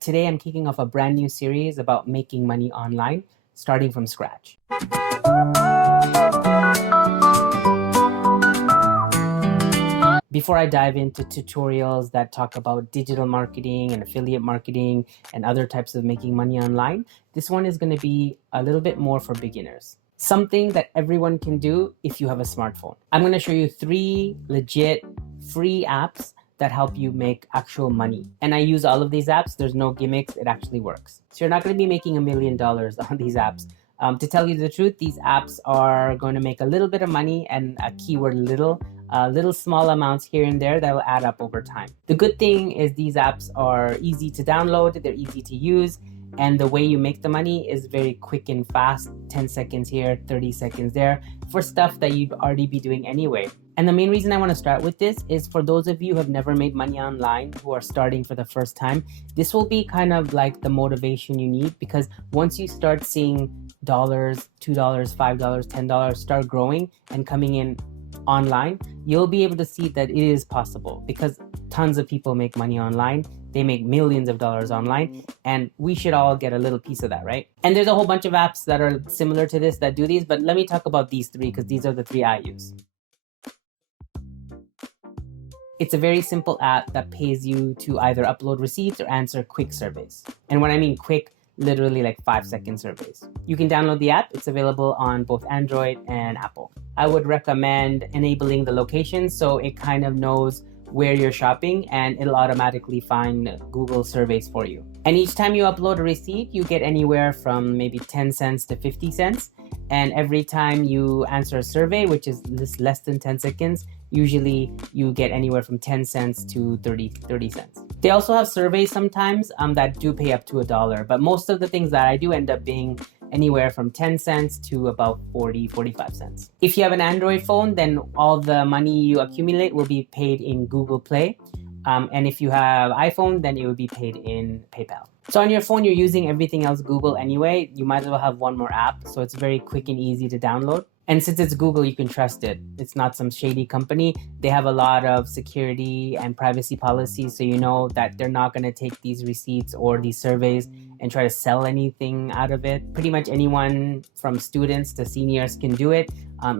Today I'm kicking off a brand new series about making money online, starting from scratch. Before I dive into tutorials that talk about digital marketing and affiliate marketing and other types of making money online, this one is going to be a little bit more for beginners. Something that everyone can do if you have a smartphone. I'm going to show you 3 legit free apps that help you make actual money. And I use all of these apps. There's no gimmicks. It actually works. So you're not going to be making $1 million on these apps. To tell you the truth, these apps are going to make a little bit of money, and a keyword little small amounts here and there that will add up over time. The good thing is these apps are easy to download, they're easy to use, and the way you make the money is very quick and fast, 10 seconds here, 30 seconds there, for stuff that you'd already be doing anyway. And the main reason I want to start with this is for those of you who have never made money online, who are starting for the first time, this will be kind of like the motivation you need, because once you start seeing $2, $5, $10 start growing and coming in online, you'll be able to see that it is possible, because tons of people make money online. They make millions of dollars online, and we should all get a little piece of that, right? And there's a whole bunch of apps that are similar to this that do these, but let me talk about these 3 because these are the 3 I use. It's a very simple app that pays you to either upload receipts or answer quick surveys. And when I mean quick, literally like 5-second surveys. You can download the app. It's available on both Android and Apple. I would recommend enabling the location so it kind of knows where you're shopping, and it'll automatically find Google surveys for you. And each time you upload a receipt, you get anywhere from maybe 10 cents to 50 cents. And every time you answer a survey, which is less than 10 seconds, usually you get anywhere from 10 cents to 30 cents. They also have surveys sometimes that do pay up to $1, but most of the things that I do end up being anywhere from 10 cents to about 45 cents. If you have an Android phone, then all the money you accumulate will be paid in Google Play. And if you have iPhone, then it would be paid in PayPal. So on your phone, you're using everything else Google anyway. You might as well have one more app. So it's very quick and easy to download. And since it's Google, you can trust it. It's not some shady company. They have a lot of security and privacy policies, so you know that they're not going to take these receipts or these surveys and try to sell anything out of it. Pretty much anyone from students to seniors can do it.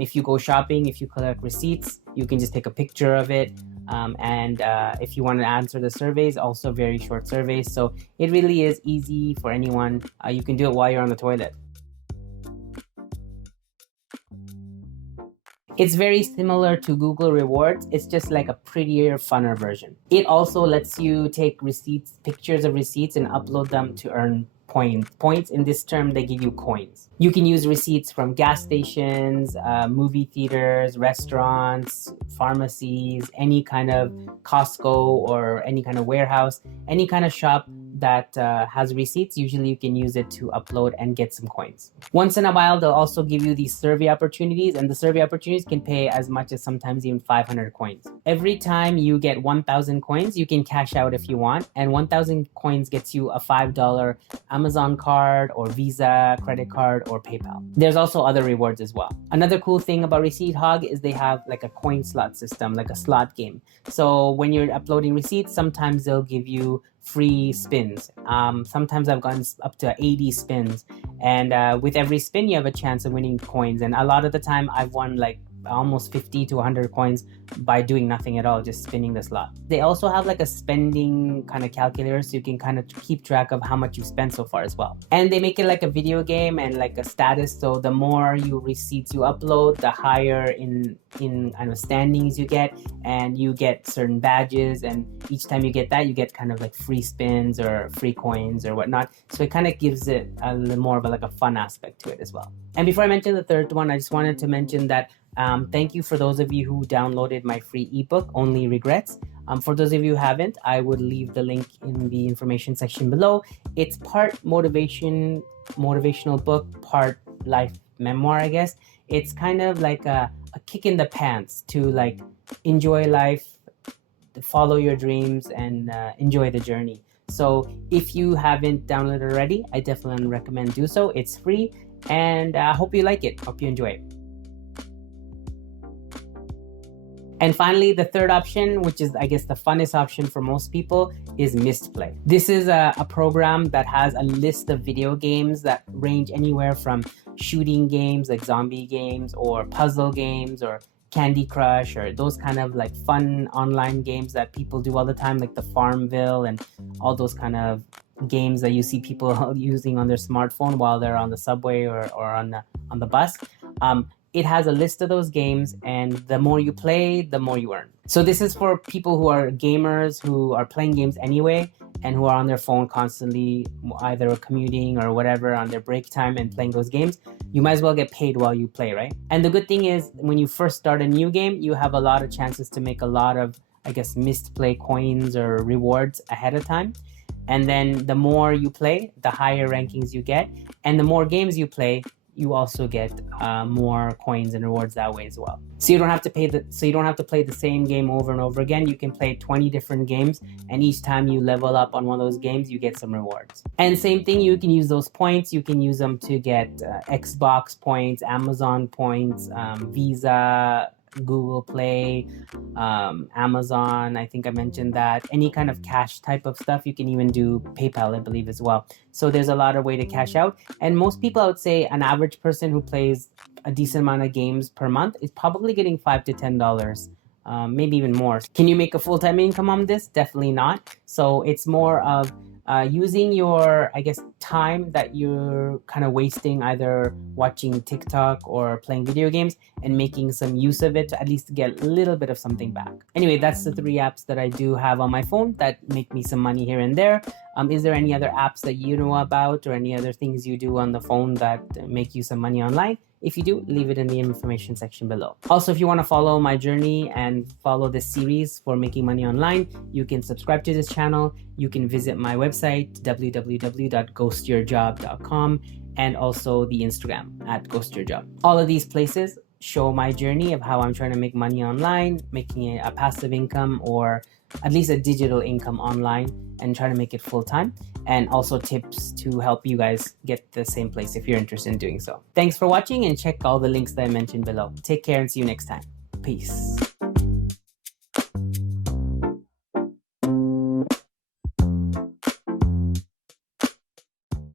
If you go shopping, if you collect receipts, you can just take a picture of it. And if you want to answer the surveys, also very short surveys. So it really is easy for anyone. You can do it while you're on the toilet. It's very similar to Google Rewards. It's just like a prettier, funner version. It also lets you take receipts, pictures of receipts, and upload them to earn points. Points, in this term, they give you coins. You can use receipts from gas stations, movie theaters, restaurants, pharmacies, any kind of Costco or any kind of warehouse, any kind of shop that has receipts. Usually you can use it to upload and get some coins. Once in a while, they'll also give you these survey opportunities, and the survey opportunities can pay as much as sometimes even 500 coins. Every time you get 1,000 coins, you can cash out if you want, and 1,000 coins gets you a $5 Amazon card or Visa credit card or PayPal. There's also other rewards as well. Another cool thing about Receipt Hog is they have like a coin slot system, like a slot game. So when you're uploading receipts, sometimes they'll give you free spins. Sometimes I've gotten up to 80 spins, and with every spin you have a chance of winning coins, and a lot of the time I've won like almost 50 to 100 coins by doing nothing at all, just spinning the slot. They also have like a spending kind of calculator, so you can kind of keep track of how much you've spent so far as well. And they make it like a video game and like a status, so the more receipts you upload, the higher in kind of standings you get, and you get certain badges, and each time you get that, you get kind of like free spins or free coins or whatnot. So it kind of gives it a little more of a fun aspect to it as well. And before I mention the third one, I just wanted to mention that thank you for those of you who downloaded my free ebook, Only Regrets. For those of you who haven't, I would leave the link in the information section below. It's part motivational book, part life memoir, I guess. It's kind of like a kick in the pants to like enjoy life, to follow your dreams, and enjoy the journey. So if you haven't downloaded already, I definitely recommend do so. It's free, and I hope you like it. Hope you enjoy it. And finally, the third option, which is I guess the funnest option for most people, is Mistplay. This is a program that has a list of video games that range anywhere from shooting games like zombie games or puzzle games or Candy Crush or those kind of like fun online games that people do all the time, like the Farmville and all those kind of games that you see people using on their smartphone while they're on the subway or on the bus. It has a list of those games, and the more you play, the more you earn. So this is for people who are gamers, who are playing games anyway, and who are on their phone constantly, either commuting or whatever on their break time and playing those games. You might as well get paid while you play, right? And the good thing is, when you first start a new game, you have a lot of chances to make a lot of, I guess, Mistplay coins or rewards ahead of time. And then the more you play, the higher rankings you get. And the more games you play, you also get more coins and rewards that way as well. So you don't have to play the same game over and over again. You can play 20 different games, and each time you level up on one of those games, you get some rewards. And same thing, you can use those points. You can use them to get Xbox points, Amazon points, Visa, Google Play, Amazon, I think I mentioned that. Any kind of cash type of stuff. You can even do PayPal, I believe, as well. So there's a lot of way to cash out. And most people, I would say, an average person who plays a decent amount of games per month is probably getting $5 to $10, maybe even more. Can you make a full-time income on this? Definitely not. So it's more of using your, I guess, time that you're kind of wasting either watching TikTok or playing video games and making some use of it to at least get a little bit of something back. Anyway, that's the 3 apps that I do have on my phone that make me some money here and there. Is there any other apps that you know about or any other things you do on the phone that make you some money online? If you do, leave it in the information section below. Also, if you want to follow my journey and follow this series for making money online, you can subscribe to this channel. You can visit my website, www.ghostyourjob.com, and also the Instagram @ghostyourjob. All of these places show my journey of how I'm trying to make money online, making a passive income or at least a digital income online and trying to make it full time, and also tips to help you guys get the same place if you're interested in doing so. Thanks for watching, and check all the links that I mentioned below. Take care and see you next time. Peace.